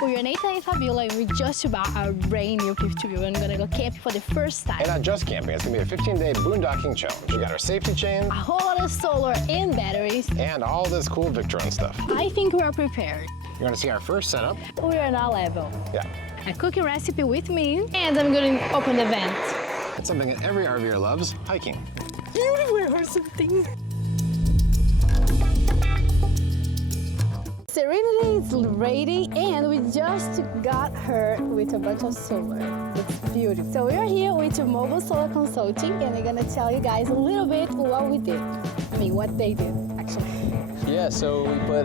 We are Nathan and Fabiola, and we just about a brand new trip to We're gonna go camping for the first time. And not just camping, it's gonna be a 15-day boondocking challenge. We got our safety chain, A whole lot of solar and batteries, and all this cool Victron stuff. I think we are prepared. You're gonna see our first setup. We are now level. Yeah. A cooking recipe with me, and I'm gonna open the vent. It's something that every RVer loves, hiking. Where are something? Serenity is ready, and we just got her with a bunch of solar. It's beautiful. So we are here with Mobile Solar Consulting, and we're gonna tell you guys a little bit what we did. I mean, what they did, actually. Yeah, so we put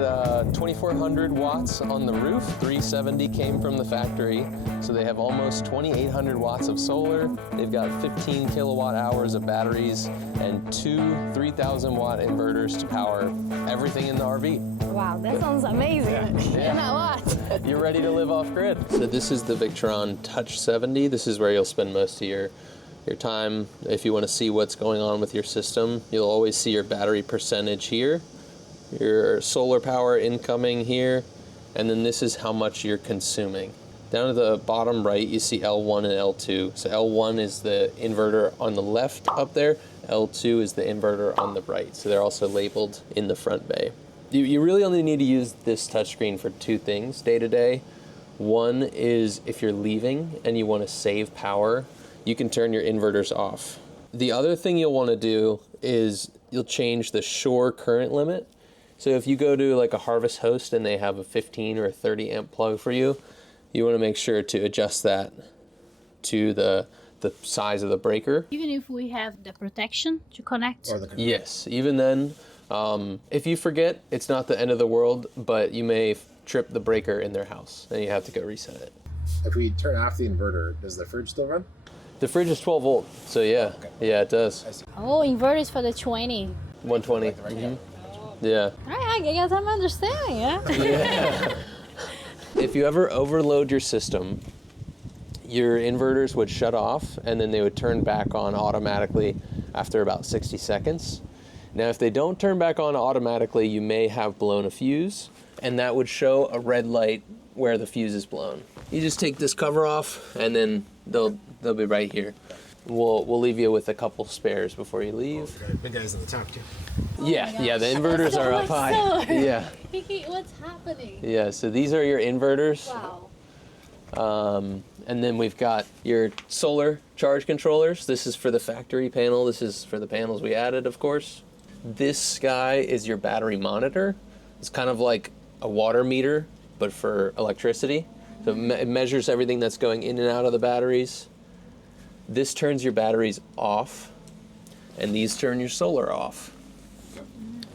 2,400 watts on the roof. 370 came from the factory. So they have almost 2,800 watts of solar. They've got 15 kilowatt hours of batteries and two 3,000 watt inverters to power everything in the RV. Wow, that sounds amazing. Yeah. And a lot. You're ready to live off grid. So this is the Victron Touch 70. This is where you'll spend most of your time. If you want to see what's going on with your system, you'll always see your battery percentage here, your solar power incoming here, and then this is how much you're consuming. Down at the bottom right, you see L1 and L2. So L1 is the inverter on the left up there. L2 is the inverter on the right. So they're also labeled in the front bay. You really only need to use this touchscreen for two things day to day. One is if you're leaving and you want to save power, you can turn your inverters off. The other thing you'll want to do is you'll change the shore current limit. So if you go to like a Harvest Host and they have a 15 or a 30 amp plug for you, you want to make sure to adjust that to the size of the breaker. Even if we have the protection to connect? Yes, even then, if you forget, it's not the end of the world, but you may trip the breaker in their house and you have to go reset it. If we turn off the inverter, does the fridge still run? The fridge is 12 volt, so yeah, yeah, it does. Oh, inverters for the 20. 120. Yeah. All right, I guess I'm understanding, yeah? Yeah. If you ever overload your system, your inverters would shut off and then they would turn back on automatically after about 60 seconds. Now, if they don't turn back on automatically, you may have blown a fuse, and that would show a red light where the fuse is blown. You just take this cover off, and then they'll be right here. We'll leave you with a couple spares before you leave. Big guys on the top too. Yeah, the inverters are up high. Yeah. What's happening? Yeah, so these are your inverters. Wow. And then we've got your solar charge controllers. This is for the factory panel. This is for the panels we added, of course. This guy is your battery monitor. It's kind of like a water meter, but for electricity. So it measures everything that's going in and out of the batteries. This turns your batteries off, and these turn your solar off.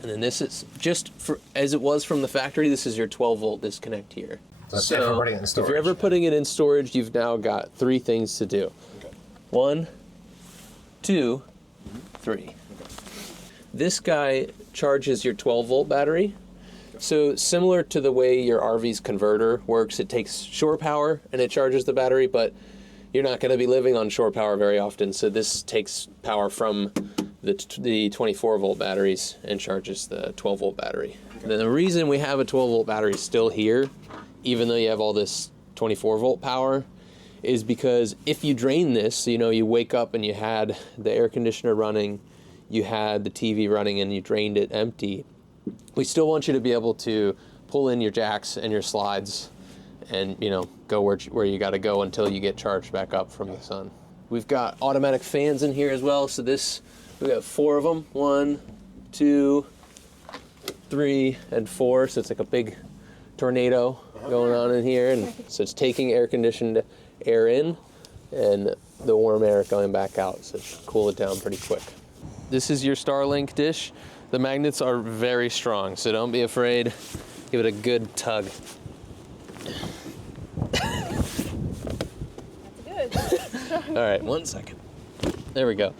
And then this is just for, as it was from the factory, this is your 12 volt disconnect here. So if you're ever putting it in storage, you've now got three things to do. Okay. 1, 2, 3. This guy charges your 12 volt battery. So similar to the way your RV's converter works, it takes shore power and it charges the battery, but you're not going to be living on shore power very often. So this takes power from the 24 volt batteries and charges the 12 volt battery. Okay. The reason we have a 12 volt battery still here, even though you have all this 24 volt power, is because if you drain this, you wake up and you had the air conditioner running, you had the TV running, and you drained it empty, we still want you to be able to pull in your jacks and your slides and go where you got to go until you get charged back up from the sun. We've got automatic fans in here as well. So we got 4 of them. 1, 2, 3, and 4. So it's like a big tornado going on in here, and so it's taking air conditioned air in and the warm air going back out, so it should cool it down pretty quick. This is your Starlink dish. The magnets are very strong, so don't be afraid. Give it a good tug. That's good. All right, 1 second. There we go.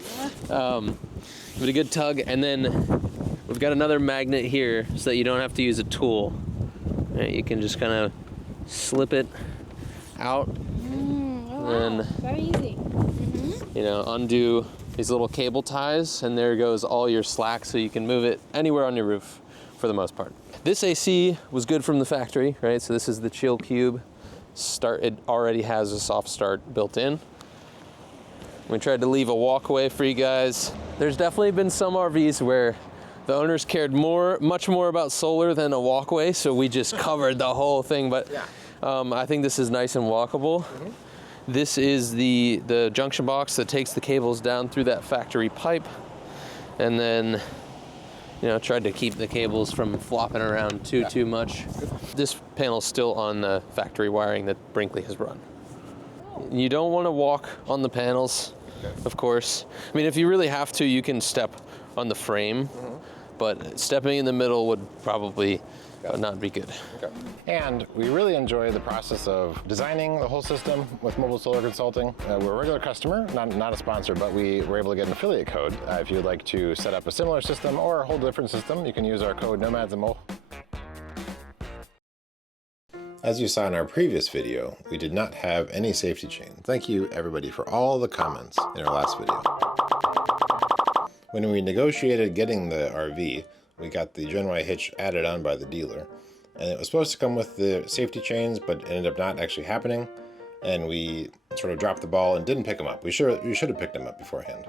Give it a good tug, and then we've got another magnet here so that you don't have to use a tool. Right, you can just kind of slip it out, and very easy. Undo these little cable ties, and there goes all your slack, so you can move it anywhere on your roof for the most part. This AC was good from the factory, right? So this is the chill cube. start. It already has a soft start built in. We tried to leave a walkway for you guys. There's definitely been some RVs where the owners cared much more about solar than a walkway, so we just covered the whole thing. But I think this is nice and walkable. This is the junction box that takes the cables down through that factory pipe, and then, you know, tried to keep the cables from flopping around too much. This panel's still on the factory wiring that Brinkley has run. You don't want to walk on the panels, of course. I mean, if you really have to, you can step on the frame, but stepping in the middle would probably not be good. Okay. And we really enjoy the process of designing the whole system with Mobile Solar Consulting. We're a regular customer, not a sponsor, but we were able to get an affiliate code. If you'd like to set up a similar system or a whole different system, you can use our code Nomads and Amor. As you saw in our previous video, we did not have any safety chain. Thank you everybody for all the comments in our last video. When we negotiated getting the RV, we got the Gen Y hitch added on by the dealer. And it was supposed to come with the safety chains, but it ended up not actually happening. And we sort of dropped the ball and didn't pick them up. We should have picked them up beforehand.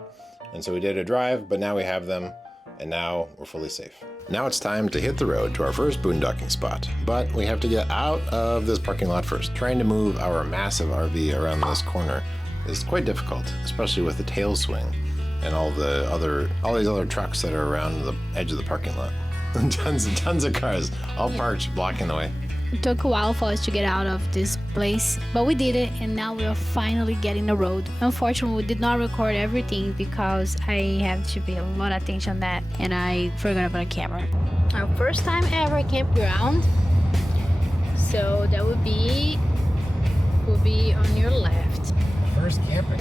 And so we did a drive, but now we have them, and now we're fully safe. Now it's time to hit the road to our first boondocking spot, but we have to get out of this parking lot first. Trying to move our massive RV around this corner is quite difficult, especially with the tail swing and all these other trucks that are around the edge of the parking lot. tons of cars, all parked, blocking the way. It took a while for us to get out of this place, but we did it, and now we are finally getting the road. Unfortunately, we did not record everything because I have to pay a lot of attention on that, and I forgot about a camera. Our first time ever campground, so that will be on your left. First camping.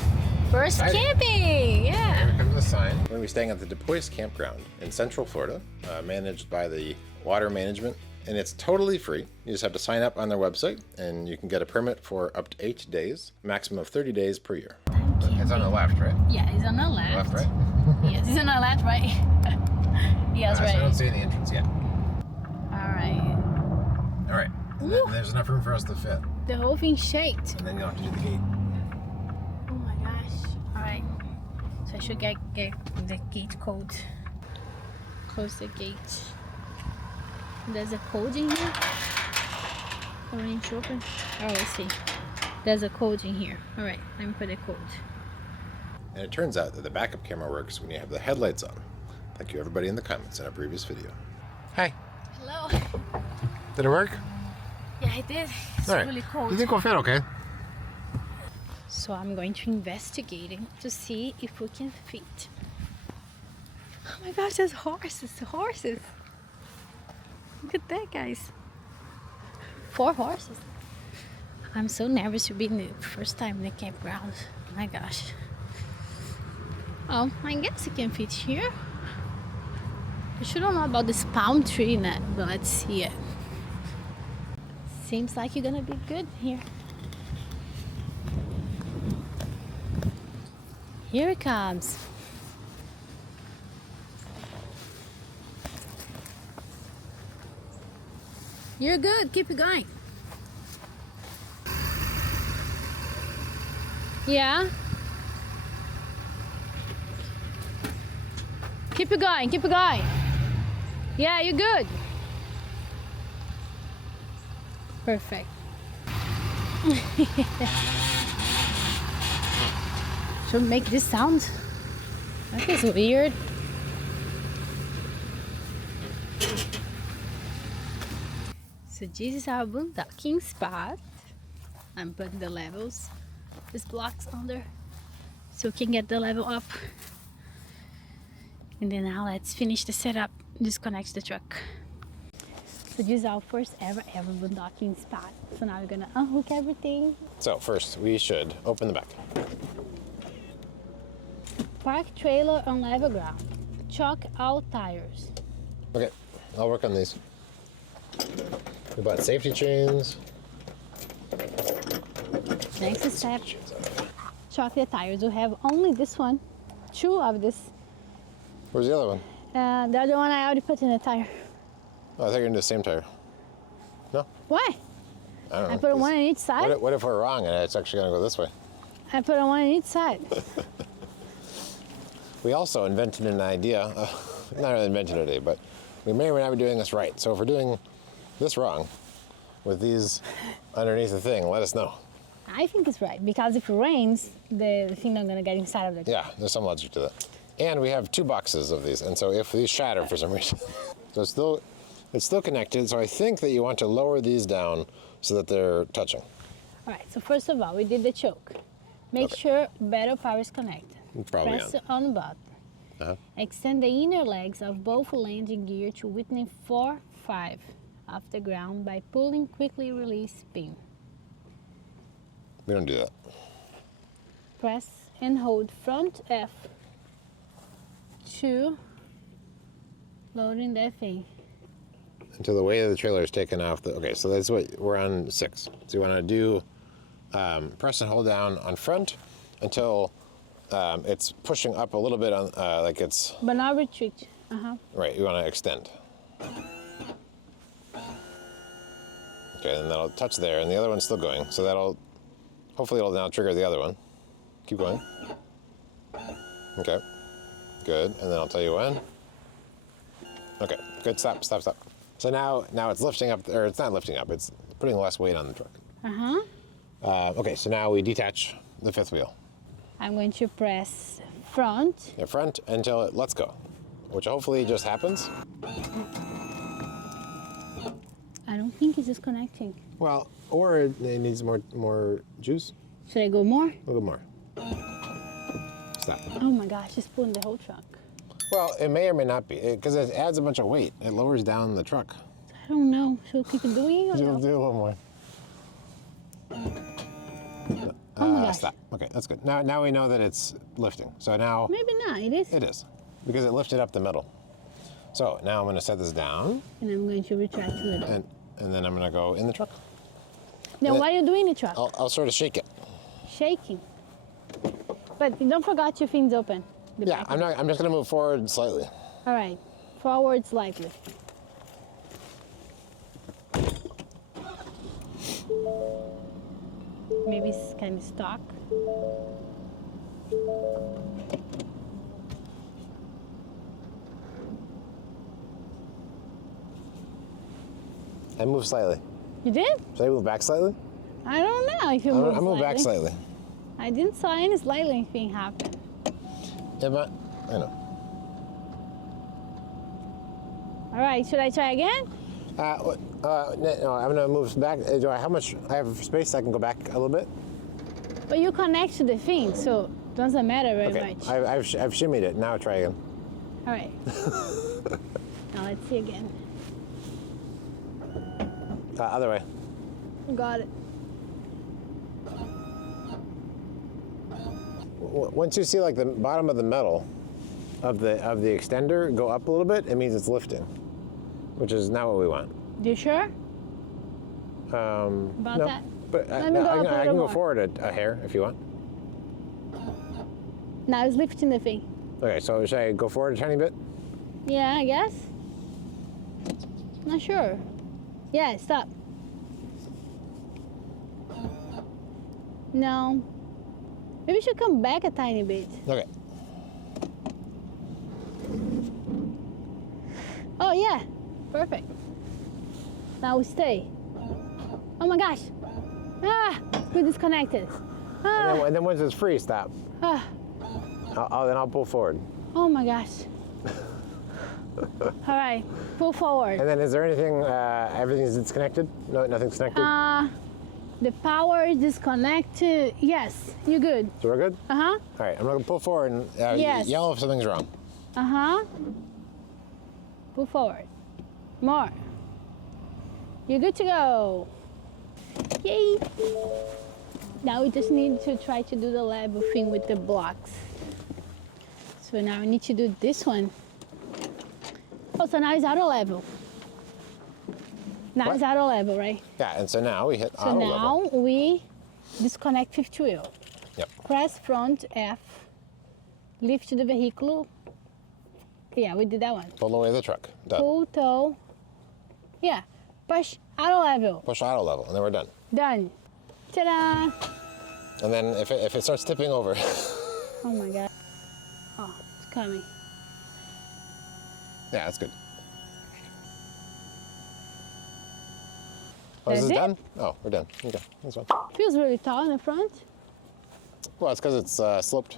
First camping, yeah. Here comes the sign. We're going to be staying at the DePoyce Campground in Central Florida, managed by the Water Management. And it's totally free. You just have to sign up on their website, and you can get a permit for up to 8 days, maximum of 30 days per year. It's on the left, right? Yeah, it's on the left. Left, right? Yes, it's on the left, right? Yes, right. So I don't see any entrance yet. All right. All right. And then there's enough room for us to fit. The whole thing shaked. And then you don't have to do the gate. Oh my gosh. All right. So I should get the gate code. Close the gate. There's a code in here. Orange open. Oh, let's see. There's a code in here. All right, let me put the code. And it turns out that the backup camera works when you have the headlights on. Thank you everybody in the comments in our previous video. Hi. Hello. Did it work? Yeah, I did. It's really cold. You think we'll fit okay? So I'm going to investigate it to see if we can fit. Oh my gosh, there's horses. Look at that, guys. 4 horses. I'm so nervous to be in the first time in the campground. Oh my gosh. Oh, I guess it can fit here. I shouldn't know about this palm tree net, but let's see it. Seems like you're gonna be good here. Here it comes. You're good, keep it going. Yeah? Keep it going, keep it going. Yeah, you're good. Perfect. Should make this sound. That is weird. So this is our boondocking spot. I'm putting the levels, these blocks under, so we can get the level up. And then now let's finish the setup, disconnect the truck. So this is our first ever boondocking spot. So now we're gonna unhook everything. So first we should open the back. Park trailer on level ground. Chalk all tires. Okay, I'll work on these. We bought safety chains. Next step, chalk the tires. We have only this one, 2 of this. Where's the other one? The other one I already put in the tire. Oh, I thought you were going to do the same tire. No? Why? I don't know. I put one on each side. What if we're wrong and it's actually going to go this way? I put one on each side. We also invented an idea. Not really invented it today, but we may or may not be doing this right. So if we're doing this wrong with these underneath the thing, let us know. I think it's right because if it rains, the thing not gonna get inside of the car. Yeah, there's some logic to that. And we have 2 boxes of these, and so if these shatter for some reason, so it's still connected. So I think that you want to lower these down so that they're touching. All right. So first of all, we did the choke. Make sure battery power is connected. Probably Press on the button. Uh-huh. Extend the inner legs of both landing gear to within 4-5 off the ground by pulling. Quickly release pin. We don't do that. Press and hold front F to loading that thing. Until the weight of the trailer is taken off the. Okay, so that's what we're on 6. So you want to do press and hold down on front until it's pushing up a little bit on like it's. But not retreat. Right, you want to extend. Okay, and that'll touch there, and the other one's still going. So that'll. Hopefully it'll now trigger the other one. Keep going. Okay. Good. And then I'll tell you when. Okay. Good. Stop. Stop. Stop. So now it's lifting up, or it's not lifting up. It's putting less weight on the truck. Okay. So now we detach the 5th wheel. I'm going to press front. Yeah, front until it lets go, which hopefully just happens. I don't think it's disconnecting. Well, or it needs more juice. Should I go more? A little more. Stop. Oh my gosh, it's pulling the whole truck. Well, it may or may not be, because it adds a bunch of weight. It lowers down the truck. I don't know. Should we keep it doing? Or Do no? a little more. Oh my gosh. Stop. Okay, that's good. Now we know that it's lifting. So now Maybe not. It is. it is, because it lifted up the metal. So now I'm going to set this down, And I'm going to retract a little. and then I'm going to go in the truck. Now, then- what are you doing in the truck? I'll sort of shake it. Shaking. But don't forget your fins open. The Yeah, back. I'm just going to move forward slightly. All right. Forward slightly. Maybe it's kind of stuck. I move slightly. You did? Should I move back slightly? I don't know if you move I move back slightly. I didn't saw any slightly thing happen. Yeah, but I know. All right, should I try again? No, I'm going to move back. How much? I have space. I can go back a little bit. But you connect to the thing, so it doesn't matter very Okay. much. I've shimmied it. Now try again. All right. Now let's see again. Other way. Got it. Once you see like the bottom of the metal of the extender go up a little bit, it means it's lifting, which is not what we want. You sure? About No, that? but Let me go up a I little can go more. forward a hair if you want. Now it's lifting the thing. Okay, so should I go forward a tiny bit? Yeah, I guess. Not sure. Yeah, stop. No. Maybe you should come back a tiny bit. Okay. Oh yeah, perfect. Now we stay. Oh my gosh. Ah, we disconnected. Ah, And then once it's free, stop. ah. Then I'll pull forward. Oh my gosh. All right, pull forward. And then is there anything? Everything's disconnected? No, nothing's connected. The power is disconnected. Yes, you're good. So we're good. Uh-huh. All right, I'm gonna pull forward and Yes. yell if something's wrong. Uh-huh. Pull forward. More. You're good to go. Yay. Now we just need to try to do the level thing with the blocks. So now we need to do this one. Oh, so now it's auto level. Now What? it's auto level, right? Yeah, and so now we hit So auto now level. we disconnect fifth wheel. Yep. Press front F. Lift the vehicle. Yeah, we did that one. Pull away the truck. Done. Pull toe. Yeah. Push auto level. Push auto level, and then we're done. Done. Ta-da! And then if it starts tipping over, Oh my God. Oh, it's coming. yeah, that's good. Oh, That's is this it? done? Oh, we're done. Okay, that's fine. Feels really tall in the front. Well, it's because it's sloped.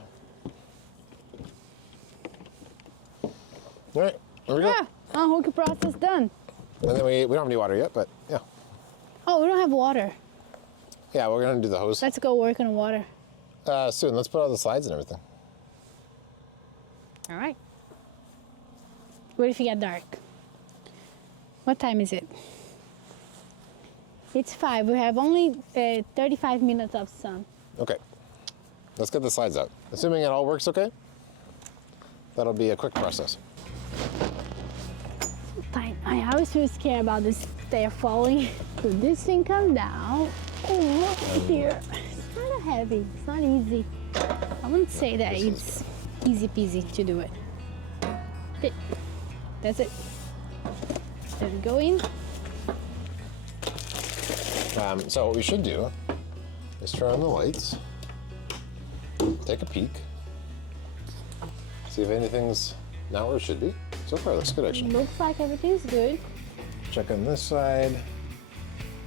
All right, here we go. Yeah, unhooking process done. And then we don't have any water yet, but yeah. Oh, we don't have water. Yeah, we're gonna do the hose Let's go work on the water. soon. Let's put all the slides and everything. All right. What if it get dark? What time is it? It's 5. We have only 35 minutes of sun. Okay, let's get the slides out. Assuming it all works okay, that'll be a quick process. Fine. I always feel scared about this stair falling. So this thing comes down. Oh, here. It's kind of heavy. It's not easy. I wouldn't say that it's easy peasy to do it. Okay. That's it. There we go in. So what we should do is turn on the lights, take a peek, see if anything's not where it should be. So far, it looks good actually. Looks like everything's good. Check on this side.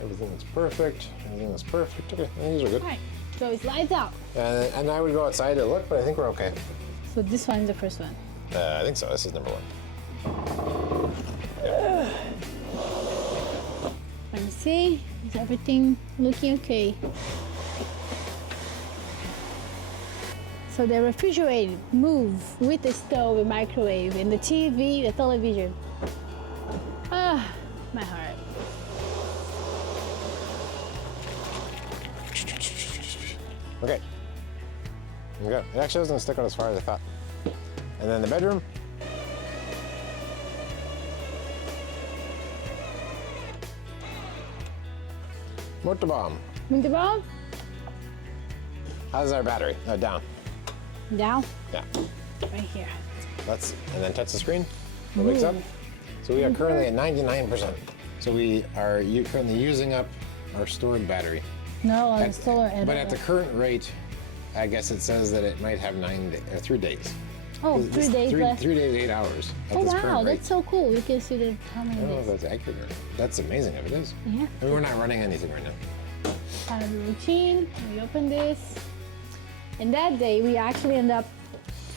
Everything is perfect. Everything is perfect. Okay, these are good. All right. So it's lights out. And I would go outside to look, but I think we're okay. So this one is the first one. I think so. This is number 1. Let me see. Is everything looking okay? So the refrigerator move with the stove and microwave and the TV, the television. Ah, my heart. Okay. Okay. It actually doesn't stick out as far as I thought. And then the bedroom. Motorbomb. Muito bom? How's our battery? Down. Down. Yeah. Right here. And then touch the screen. It wakes up. So we are currently at 99%. So we are currently using up our stored battery. No, on the solar and But at the current rate, I guess it says that it might have 3 days. oh, 3 days left. 3 days, 8 hours. At Oh this wow, current rate. that's so cool. We can see the how many I don't know if days. that's accurate. That's amazing if it is. Yeah. I mean, we're not running anything right now. Part of the routine. We open this. And that day we actually end up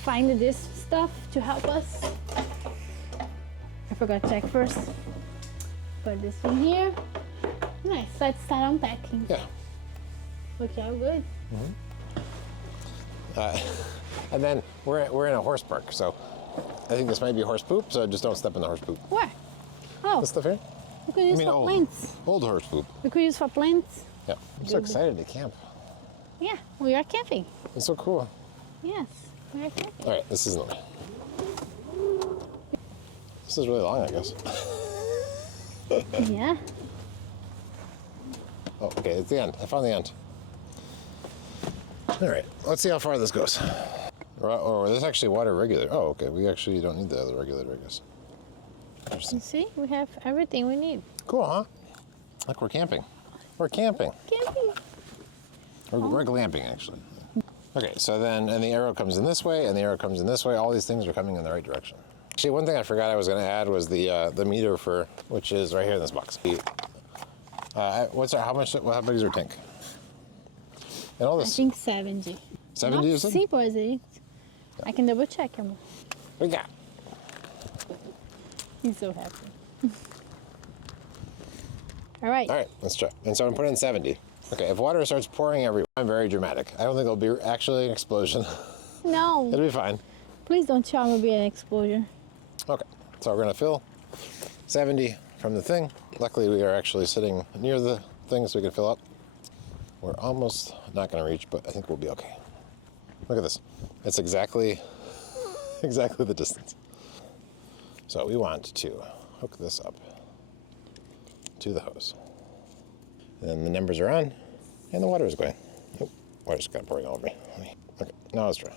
finding this stuff to help us. I forgot to check first. Put this in here. Nice. Let's start unpacking. Yeah. Looks all good. And then we're in a horse park, so I think this might be horse poop, so just don't step in the horse poop. Where? Oh, This stuff here? we could use for plants. Old horse poop. We could use for plants. Yeah. I'm so excited to camp. Yeah, we are camping. It's so cool. Yes, we are camping. All right, this is really long, I guess. Yeah. Oh, okay, it's the end. I found the end. All right, let's see how far this goes. Oh, there's actually water regulator. Oh, okay, we actually don't need the other regulator, I guess. Interesting. You see, we have everything we need. Cool, huh? Like we're camping. We're camping. Camping. We're glamping, actually. Okay, so then, and the arrow comes in this way, and the arrow comes in this way. All these things are coming in the right direction. Actually, one thing I forgot I was going to add was the meter for, which is right here in this box. How big is your tank? And all I this. think 70. 70 or Not something? simple as it is. I can double check him. We got. He's so happy. All right. All right, let's try. And so I'm putting in 70. Okay, if water starts pouring everywhere, I'm very dramatic. I don't think it'll be actually an explosion. No. It'll be fine. Please don't tell me be an explosion. Okay, so we're gonna fill 70 from the thing. Luckily, we are actually sitting near the thing so we can fill up. We're almost not gonna reach, but I think we'll be okay. Look at this. It's exactly the distance. So we want to hook this up to the hose. And then the numbers are on, and the water is going. Oh, water's kind of pouring all over me. Okay, now let's try.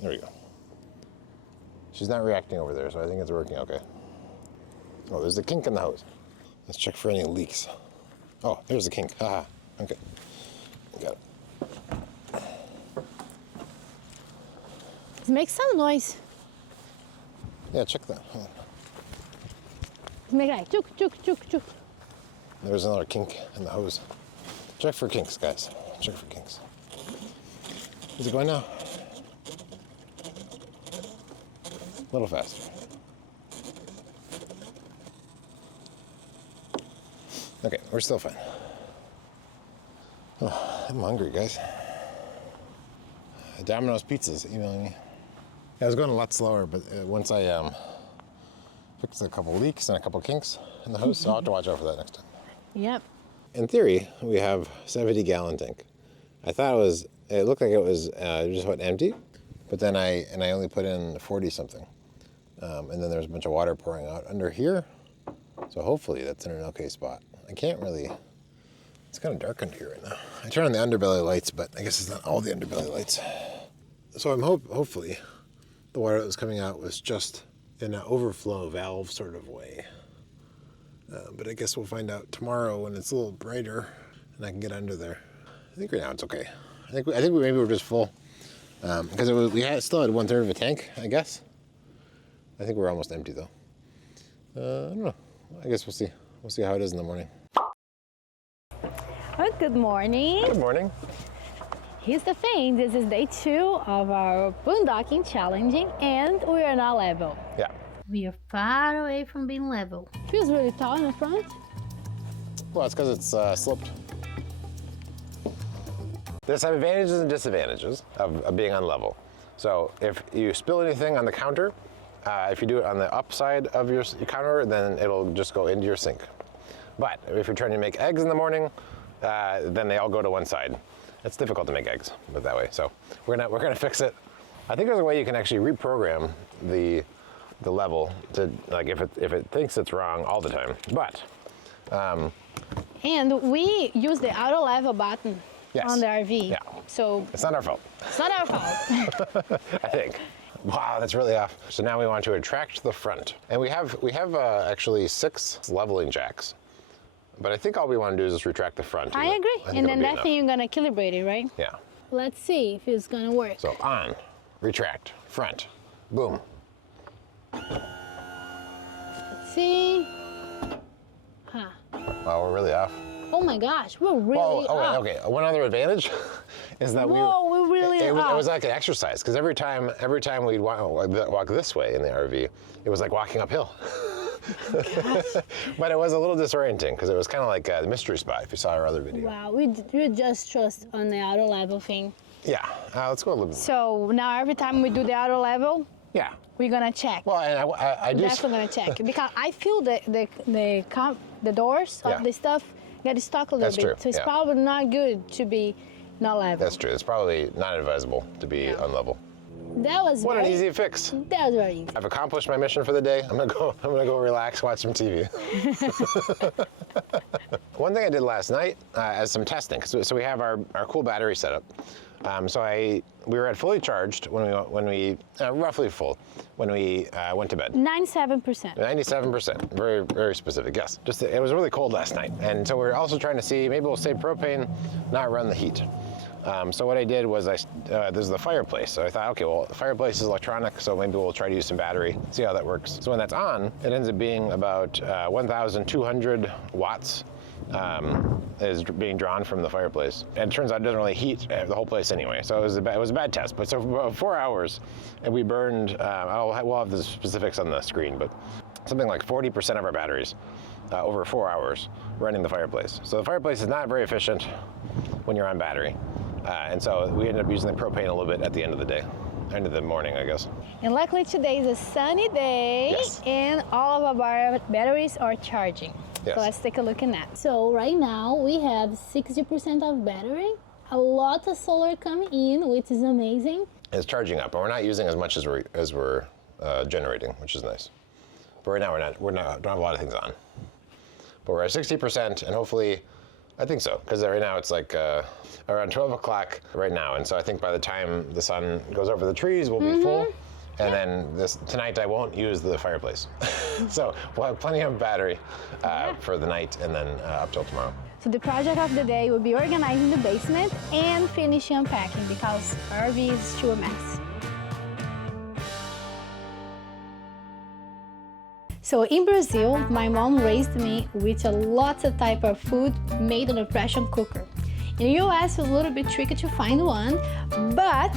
There we go. She's not reacting over there, so I think it's working okay. Oh, there's a kink in the hose. Let's check for any leaks. Oh, there's a kink. Haha. Okay. Got it. It makes some noise. Yeah, check that. Hold on. It makes like chuk, chuk, chuk, chuk. There's another kink in the hose. Check for kinks, guys. Check for kinks. Is it going now? A little faster. Okay, we're still fine. Oh, I'm hungry, guys. Domino's Pizza's emailing me. Yeah, I was going a lot slower, but once I fixed a couple leaks and a couple kinks in the hose, so I'll have to watch out for that next time. Yep. In theory, we have 70-gallon tank. I thought it looked like it was just about empty, but then I only put in 40 something. And then there's a bunch of water pouring out under here. So hopefully that's in an okay spot. I can't really, it's kind of dark under here right now. I turned on the underbelly lights, but I guess it's not all the underbelly lights. So I'm hopefully the water that was coming out was just in an overflow valve sort of way. But I guess we'll find out tomorrow when it's a little brighter and I can get under there. I think right now it's okay. I think maybe we're just full because we still had 1/3 of a tank, I guess. I think we're almost empty though. I don't know. I guess we'll see. We'll see how it is in the morning. Well, good morning. Good morning. Here's the thing. This is day 2 of our boondocking challenging, and we are now level. Yeah. We are far away from being level. Feels really tall in the front. Well, it's because it's sloped. There's some advantages and disadvantages of being on level. So if you spill anything on the counter, if you do it on the upside of your counter, then it'll just go into your sink. But if you're trying to make eggs in the morning, then they all go to one side. It's difficult to make eggs, but that way. So we're gonna fix it. I think there's a way you can actually reprogram the level to, like, if it thinks it's wrong all the time. But and we use the auto level button on the RV. Yeah. So it's not our fault. it's not our fault. I think. Wow, that's really off. So now we want to retract the front, and we have actually 6 leveling jacks. But I think all we want to do is just retract the front. I agree. And then that thing you're gonna calibrate it, right? Yeah. Let's see if it's gonna work. So on, retract, front, boom. Let's see. Huh. Wow, we're really off. Oh my gosh, we're really off. Okay. One other advantage is that we're really it off. was like an exercise, because every time we'd walk this way in the RV, it was like walking uphill. But it was a little disorienting because it was kind of like the mystery spot if you saw our other video. Wow, we just trust on the auto level thing. Yeah, let's go a little bit. So now every time we do the auto level, yeah, we're gonna check. Well, and I do. Definitely gonna check because I feel the doors of the stuff get stuck a little bit. True. So it's probably not good to be not level. That's true. It's probably not advisable to be unlevel. That was an easy fix. That was very easy. I've accomplished my mission for the day. I'm gonna go relax, watch some TV. One thing I did last night as some testing, so we have our cool battery set up. We were at fully charged when we roughly full when we went to bed. 97%. 97%, very, very specific, yes. Just it was really cold last night, and so we're also trying to see maybe we'll save propane, not run the heat. So what I did was there's the fireplace. So I thought, okay, well, the fireplace is electronic, so maybe we'll try to use some battery, see how that works. So when that's on, it ends up being about 1,200 watts is being drawn from the fireplace. And it turns out it doesn't really heat the whole place anyway. So it was a bad test. But so for about 4 hours, and we burned, we'll have the specifics on the screen, but something like 40% of our batteries over 4 hours running the fireplace. So the fireplace is not very efficient when you're on battery. And so we ended up using the propane a little bit at the end of the day, end of the morning, I guess. And luckily today is a sunny day, and all of our batteries are charging. Yes. So let's take a look at that. So right now we have 60% of battery, a lot of solar coming in, which is amazing. It's charging up, and we're not using as much as we're generating, which is nice. But right now don't have a lot of things on. But we're at 60%, and hopefully, I think so, because right now it's like around 12 o'clock right now, and so I think by the time the sun goes over the trees, we'll be full. And then tonight I won't use the fireplace. So we'll have plenty of battery for the night and then up till tomorrow. So the project of the day will be organizing the basement and finishing unpacking because RV is still a mess. So in Brazil, my mom raised me with a lot of type of food made on a pressure cooker. In the US, it's a little bit tricky to find one, but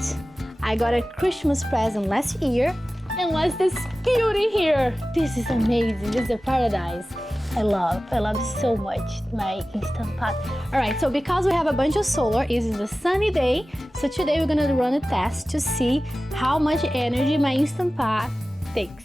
I got a Christmas present last year, and what's this beauty here? This is amazing, this is a paradise. I love so much my Instant Pot. All right, so because we have a bunch of solar, it is a sunny day, so today we're gonna run a test to see how much energy my Instant Pot takes.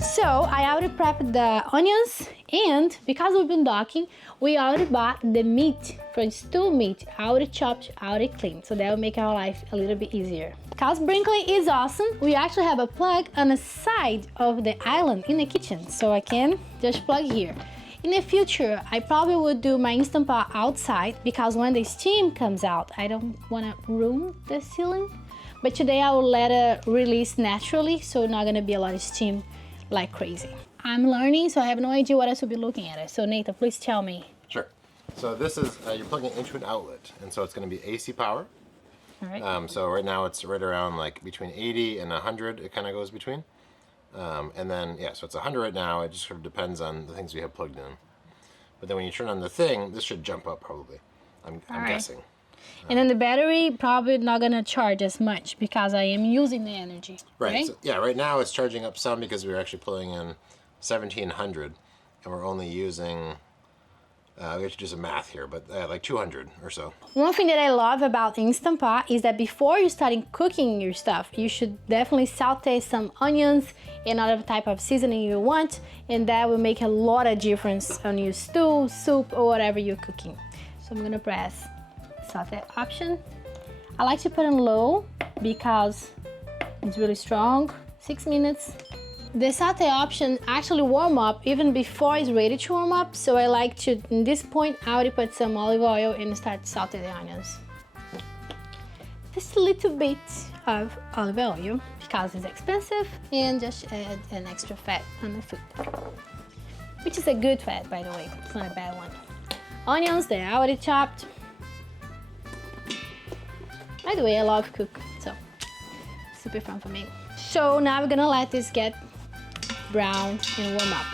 So I already prepped the onions, and because we've been docking, we already bought the meat for stew meat, already chopped, already cleaned, so that will make our life a little bit easier. Because Brinkley is awesome, we actually have a plug on the side of the island in the kitchen, so I can just plug here. In the future, I probably would do my Instant Pot outside because when the steam comes out, I don't want to ruin the ceiling. But today I will let it release naturally, so not going to be a lot of steam like crazy. I'm learning, so I have no idea what I should be looking at it. So Nathan, please tell me. Sure. So this is, you're plugging it into an outlet, and so it's going to be AC power. All right. So right now it's right around like between 80 and 100, it kind of goes between. And then, yeah, so it's 100 right now. It just sort of depends on the things we have plugged in. But then when you turn on the thing, this should jump up probably. I'm guessing. And then the battery probably not gonna charge as much because I am using the energy. Right. So, yeah, right now it's charging up some because we're actually pulling in 1700 and we're only using, we have to do some math here, but like 200 or so. One thing that I love about Instant Pot is that before you starting cooking your stuff, you should definitely saute some onions and other type of seasoning you want, and that will make a lot of difference on your stew, soup, or whatever you're cooking. So I'm gonna press saute option. I like to put in low because it's really strong. 6 minutes. The saute option actually warm up even before it's ready to warm up, so I like to, in this point, I already put some olive oil and start to saute the onions. Just a little bit of olive oil because it's expensive, and just add an extra fat on the food. Which is a good fat, by the way, it's not a bad one. Onions, they're already chopped. By the way, I love cook, so super fun for me. So now we're gonna let this get brown and warm up.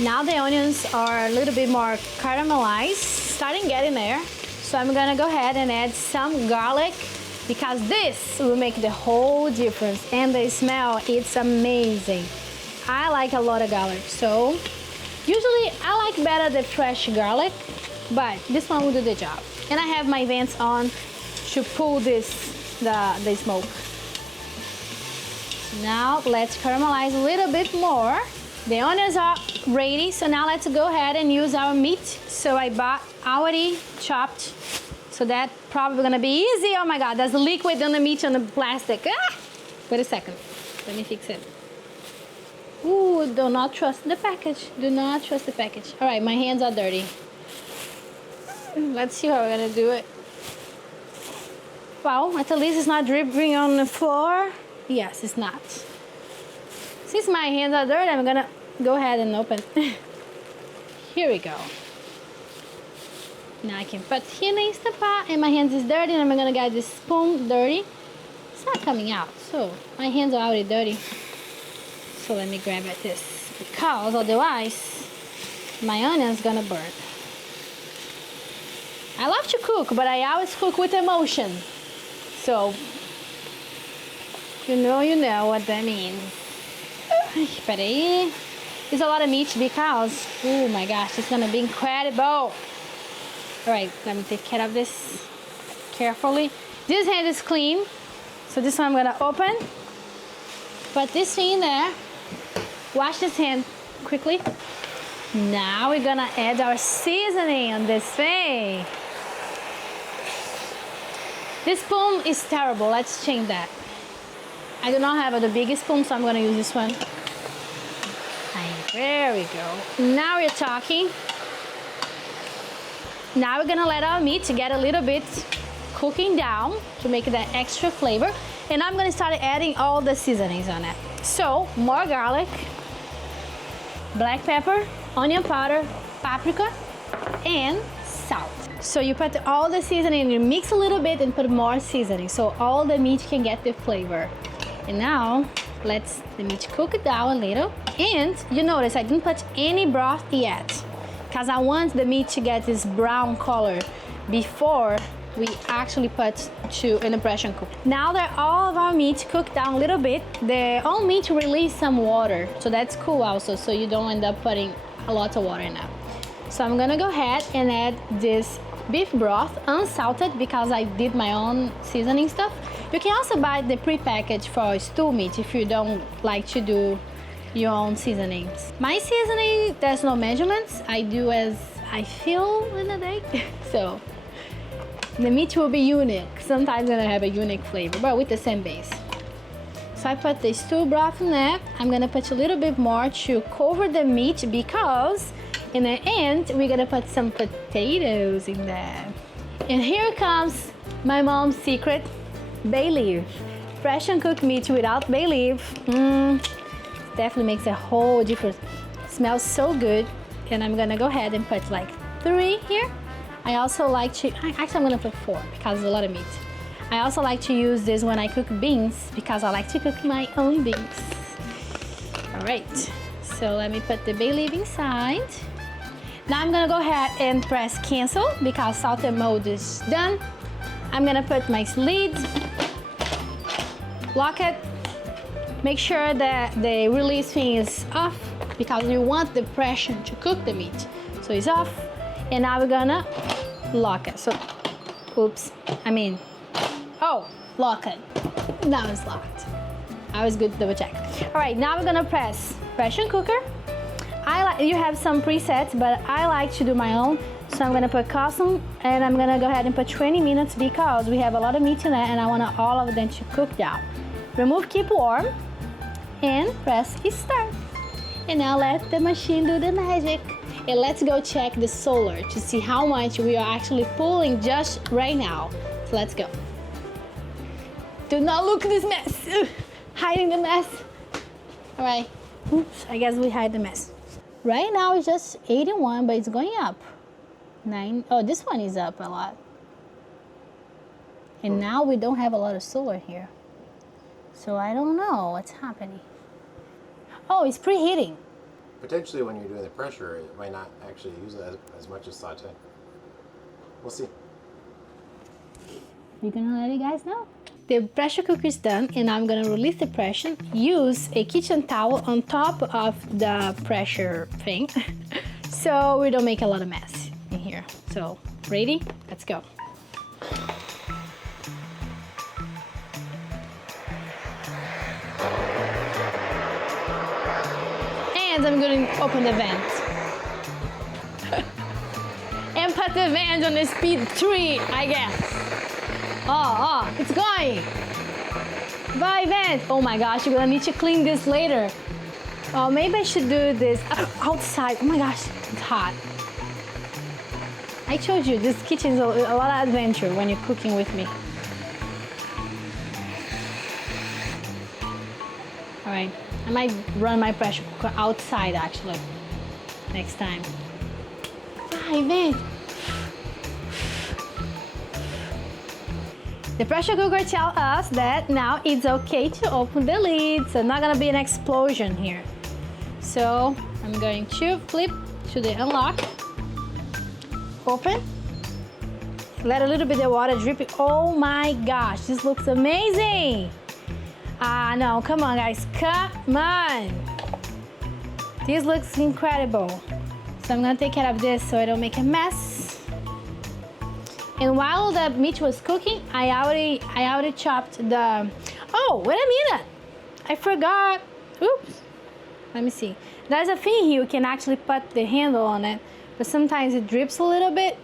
Now the onions are a little bit more caramelized, starting getting there. So I'm gonna go ahead and add some garlic because this will make the whole difference, and the smell, it's amazing. I like a lot of garlic, so usually I like better the fresh garlic, but this one will do the job. And I have my vents on to pull the smoke. Now let's caramelize a little bit more. The onions are ready, so now let's go ahead and use our meat. So I bought already chopped, so that's probably gonna be easy. Oh my God, there's a liquid on the meat on the plastic. Ah! Wait a second, let me fix it. Ooh, do not trust the package. Do not trust the package. All right, my hands are dirty. Let's see how we're gonna do it. Well, at least it's not dripping on the floor. Yes, it's not. Since my hands are dirty, I'm gonna go ahead and open. Here we go. Now I can put here in the Instant Pot, and my hands is dirty, and I'm gonna get this spoon dirty. It's not coming out, so my hands are already dirty. So let me grab at this, because otherwise my onion's gonna burn. I love to cook, but I always cook with emotion. So, you know what that means. Peraí. It's a lot of meat because, oh my gosh, it's gonna be incredible. All right, let me take care of this carefully. This hand is clean, so this one I'm gonna open. Put this thing in there. Wash this hand quickly. Now we're gonna add our seasoning on this thing. This spoon is terrible, let's change that. I do not have the biggest spoon, so I'm gonna use this one. There we go. Now we're talking. Now we're gonna let our meat get a little bit cooking down to make that extra flavor. And I'm gonna start adding all the seasonings on it. So, more garlic, black pepper, onion powder, paprika, and salt. So you put all the seasoning, you mix a little bit and put more seasoning so all the meat can get the flavor. And now let's the meat cook it down a little. And you notice I didn't put any broth yet because I want the meat to get this brown color before we actually put in the pressure cooker. Now that all of our meat cooked down a little bit, the all meat release some water, so that's cool also, so you don't end up putting a lot of water in it. So I'm gonna go ahead and add this beef broth unsalted because I did my own seasoning stuff. You can also buy the pre-packaged for stew meat if you don't like to do your own seasonings. My seasoning, there's no measurements. I do as I feel in the day. So the meat will be unique. Sometimes gonna have a unique flavor, but with the same base. So I put the stew broth in there. I'm gonna put a little bit more to cover the meat because in the end, we're gonna put some potatoes in there. And here comes my mom's secret, bay leaf. Fresh and cooked meat without bay leaf, definitely makes a whole difference. Smells so good. And I'm gonna go ahead and put like 3 here. I also like to, actually I'm gonna put 4 because it's a lot of meat. I also like to use this when I cook beans because I like to cook my own beans. All right, so let me put the bay leaf inside. Now I'm gonna go ahead and press cancel because salt and mold is done. I'm gonna put my lid, lock it, make sure that the release thing is off because we want the pressure to cook the meat. So it's off, and now we're gonna lock it. So, lock it. Now it's locked. I was good to double check. All right, now we're gonna press pressure cooker. You have some presets, but I like to do my own. So I'm gonna put custom, and I'm gonna go ahead and put 20 minutes because we have a lot of meat in there and I want all of them to cook down. Remove keep warm and press start. And now let the machine do the magic. And let's go check the solar to see how much we are actually pulling just right now. So let's go. Do not look at this mess. Hiding the mess. All right. Oops, I guess we hide the mess. Right now it's just 81, but it's going up. 9. Oh, this one is up a lot. And now we don't have a lot of solar here. So I don't know what's happening. Oh, it's preheating. Potentially when you're doing the pressure, it might not actually use it as much as saute. We'll see. We're gonna let you guys know. The pressure cooker is done, and I'm gonna release the pressure. Use a kitchen towel on top of the pressure thing so we don't make a lot of mess in here. So, ready? Let's go. And I'm going to open the vent. And put the vent on the speed 3, I guess. Oh, it's going. Bye, vent. Oh my gosh, you're gonna need to clean this later. Oh, maybe I should do this outside. Oh my gosh, it's hot. I told you, this kitchen is a lot of adventure when you're cooking with me. All right, I might run my pressure cooker outside actually, next time. Bye, vent. The pressure cooker tells us that now it's okay to open the lid, so not gonna be an explosion here. So I'm going to flip to the unlock, open, let a little bit of water drip. Oh my gosh, this looks amazing. No, come on guys, come on. This looks incredible. So I'm gonna take care of this so I don't make a mess. And while the meat was cooking, I already chopped the, oh, wait a minute. I forgot, oops. Let me see. There's a thing here, you can actually put the handle on it, but sometimes it drips a little bit.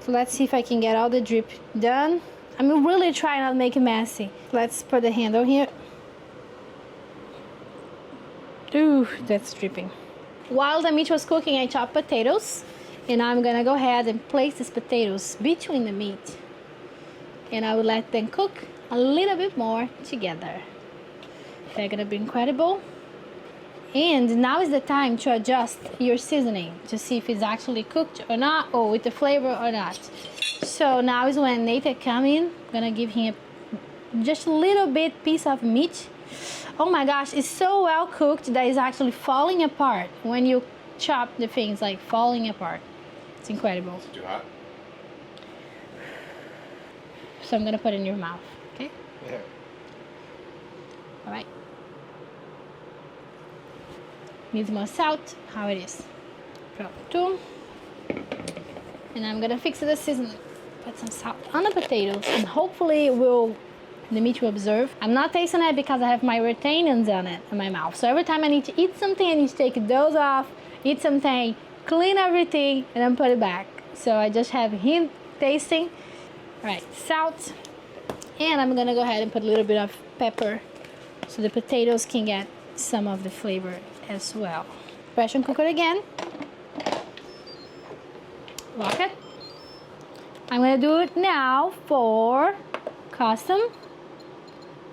So let's see if I can get all the drip done. I'm really trying not to make it messy. Let's put the handle here. Ooh, that's dripping. While the meat was cooking, I chopped potatoes. And I'm gonna go ahead and place these potatoes between the meat. And I will let them cook a little bit more together. They're gonna be incredible. And now is the time to adjust your seasoning to see if it's actually cooked or not, or with the flavor or not. So now is when Nathan come in. I'm gonna give him just a little bit piece of meat. Oh my gosh, it's so well cooked that it's actually falling apart when you chop the things, like falling apart. It's incredible. It's too hot. So I'm gonna put it in your mouth, okay? Yeah. All right. Needs more salt, how it is. Pronto. And I'm gonna fix the seasoning. Put some salt on the potatoes and hopefully the meat will absorb. I'm not tasting it because I have my retainers on it in my mouth. So every time I need to eat something, I need to take those off, eat something, clean everything, and then put it back. So I just have him tasting. All right, salt. And I'm gonna go ahead and put a little bit of pepper so the potatoes can get some of the flavor as well. Pressure cooker again. Lock it. I'm gonna do it now for custom.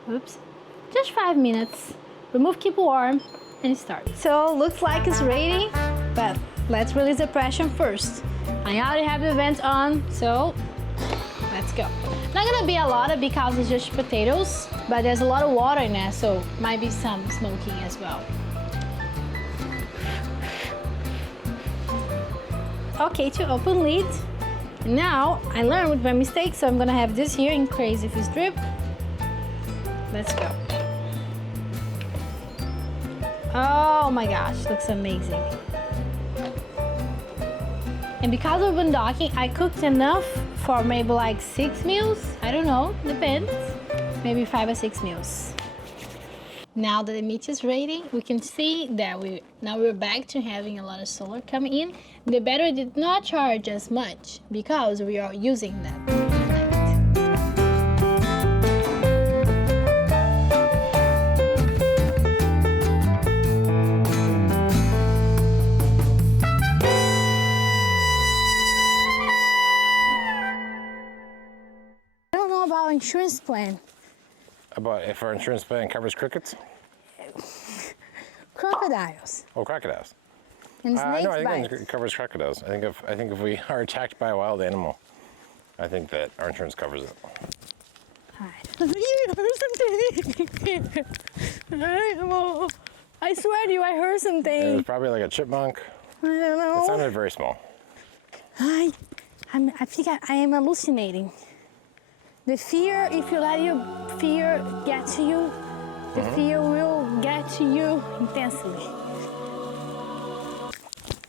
Oops. Just 5 minutes. Remove, keep warm, and start. So looks like it's ready, but let's release the pressure first. I already have the vent on, so let's go. Not gonna be a lot of because it's just potatoes, but there's a lot of water in there, so might be some smoking as well. Okay, to open lid. Now I learned with my mistake, so I'm gonna have this here in case if it's drip. Let's go. Oh my gosh, looks amazing. And because of boondocking, I cooked enough for maybe like 6 meals. I don't know, depends. Maybe 5 or 6 meals. Now that the meat is ready, we can see that we're back to having a lot of solar coming in. The battery did not charge as much because we are using that. I don't know about insurance plan. About if our insurance plan covers crickets? Crocodiles. Oh, crocodiles. And snake no, I think bites. it covers crocodiles. I think if we are attacked by a wild animal, I think that our insurance covers it. Alright. You heard something. I swear to you, I heard It something. was probably like a chipmunk. I don't know. It sounded very small. I think I am hallucinating. The fear, if you let your fear get to you, the fear will get to you intensely.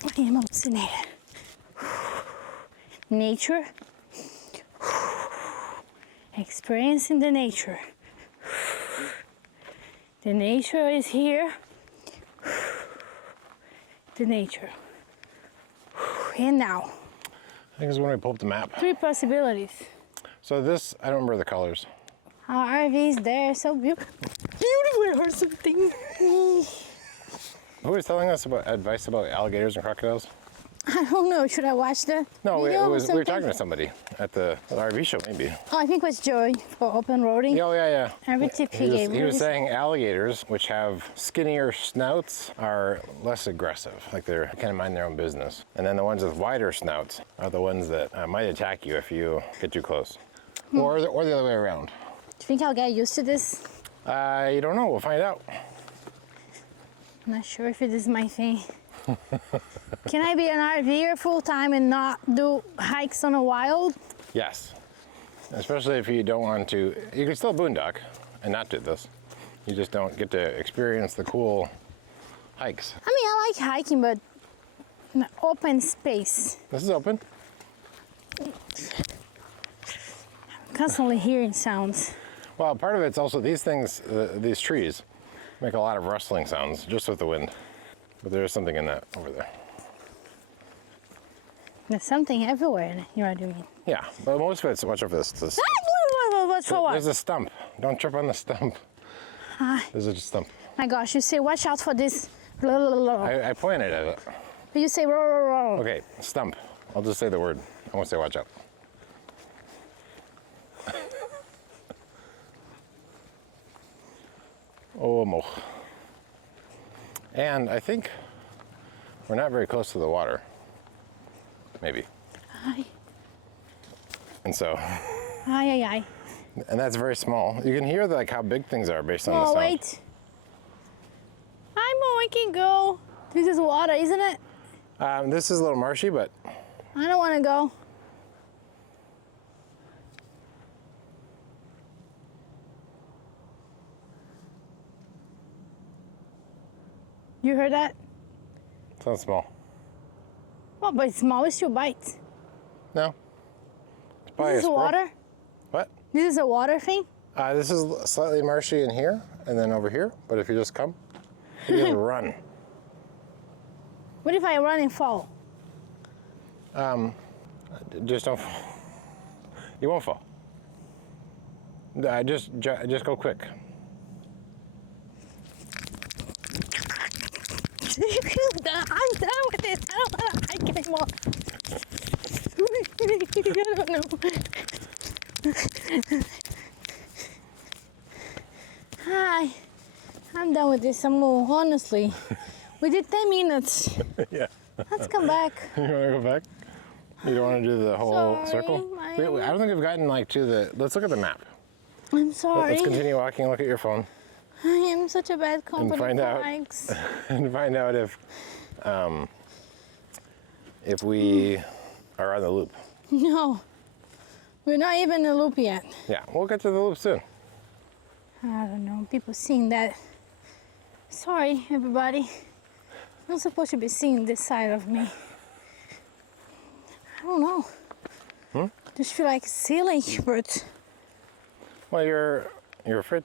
I am hallucinated. Nature. Experiencing the nature. The nature is here. The nature. And now. I think it's when we pull up the map. 3 possibilities. So this, I don't remember the colors. Our RVs there, so beautiful. Beautiful or something. Who was telling us about advice about alligators and crocodiles? I don't know. Should I watch the No, video or we were something? talking to somebody at the RV show, maybe. Oh, I think it was Joey for open roading. Oh, yeah. Every tip he gave. He was saying alligators, which have skinnier snouts, are less aggressive. Like they're kind of mind their own business. And then the ones with wider snouts are the ones that might attack you if you get too close. Or the other way around. Do you think I'll get used to this? You don't know. We'll find out. I'm not sure if it is my thing. Can I be an RVer full time and not do hikes on a wild? Yes. Especially if you don't want to. You can still boondock and not do this. You just don't get to experience the cool hikes. I mean, I like hiking, but in an open space. This is open. I'm constantly hearing sounds. Well, part of it's also these things, these trees, make a lot of rustling sounds just with the wind. But there is something in that over there. There's something everywhere. You know what I mean? Yeah, but most of it's, watch out for this. What's for what? There's a stump. Don't trip on the stump. There's a stump. My gosh, you say watch out for this. I pointed at it. You say roll. Okay, stump. I'll just say the word. I won't say watch out. Oh, Amor. And I think we're not very close to the water. Maybe. Hi. And so, Hi. and that's very small. You can hear like how big things are based on the Oh, sound. wait. Hi, Mo, we can go. This is water, isn't it? This is a little marshy, but I don't want to go. You heard that? it's not small. Oh, but it's small, it still bites. No. It's probably This is a squirrel. water? What? This is a water thing? This is slightly marshy in here and then over here. But if you just come, you just run. What if I run and fall? Just don't fall. You won't fall. Just go quick. I'm done with this. I don't want to hike anymore. I don't know. Hi. I'm done with this. Honestly. We did 10 minutes. Yeah. Let's come back. You want to go back? You don't want to do the whole Sorry, circle? I don't think we've gotten like to the. Let's look at the map. I'm sorry. Let's continue walking. Look at your phone I am such a bad company find for out. hikes. and find out if we are on the loop. No. We're not even in the loop yet. Yeah, we'll get to the loop soon. I don't know. People seeing that. Sorry, everybody. I'm not supposed to be seeing this side of me. I don't know. Just feel like silly, but Well, you're afraid.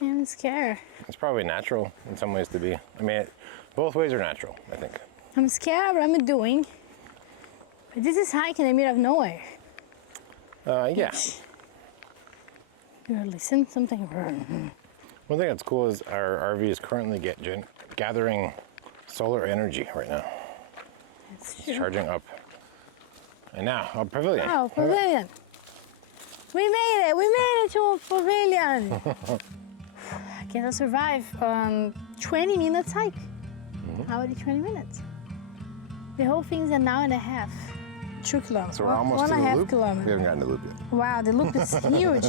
I'm scared. It's probably natural in some ways to be. I mean, both ways are natural, I think. I'm scared, but I'm doing. But this is hiking in the middle of nowhere. Yeah. You listen, something. One thing that's cool is our RV is currently gathering solar energy right now. It's It's true. charging up. And now, a pavilion. Oh, pavilion. We made it. We made it to a pavilion. Can I survive 20 minutes hike? Already 20 minutes. The whole thing's an hour and a half. 2 kilometers. So we're almost to the 1.5 loop. We kilometers. haven't gotten to the loop yet. Wow, the loop is huge.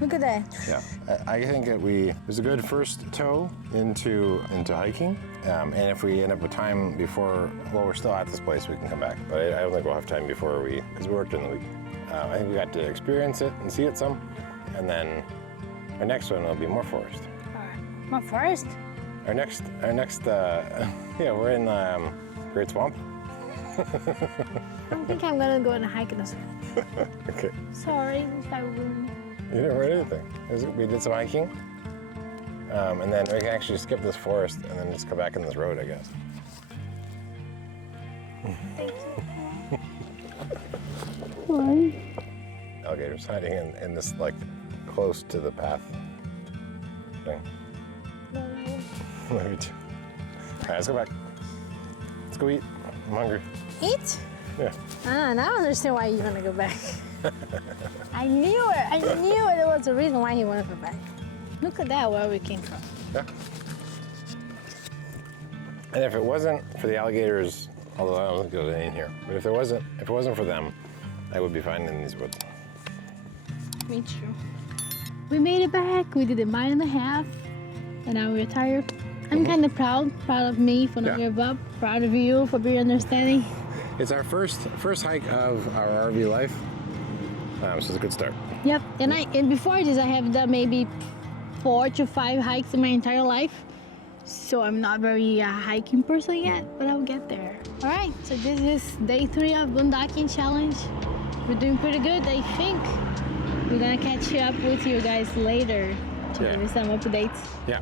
Look at that. Yeah, I think that it was a good first toe into hiking. And if we end up with time before, well, we're still at this place, we can come back. But I don't think we'll have time before because we worked in the week. I think we got to experience it and see it some. And then our next one will be more forest. My forest? Our next, yeah, we're in Great Swamp. I don't think I'm gonna go on a hike in the swamp. Okay. Sorry, if I ruined. You didn't write anything. We did some hiking. And then we can actually skip this forest and then just come back in this road, I guess. Thank you. Sorry. Alligators hiding in this, like, close to the path thing. Maybe too. All right, let's go back. Let's go eat. I'm hungry. Eat? Yeah. Now I understand why you want to go back. I knew it. I knew it. There was a reason why he wanted to go back. Look at that, where we came from. Yeah. And if it wasn't for the alligators, although I don't think there's any in here, but if it wasn't for them, I would be fine in these woods. Me too. We made it back. We did a mile and a half, and now we're tired. I'm kind of proud of me for not giving up. Proud of you for being understanding. It's our first hike of our RV life, so it's a good start. Yep, and before this, I have done maybe 4 to 5 hikes in my entire life. So I'm not very hiking person yet, but I'll get there. All right, so this is day 3 of Boondocking Challenge. We're doing pretty good, I think. We're gonna catch up with you guys later to give you some updates. Yeah.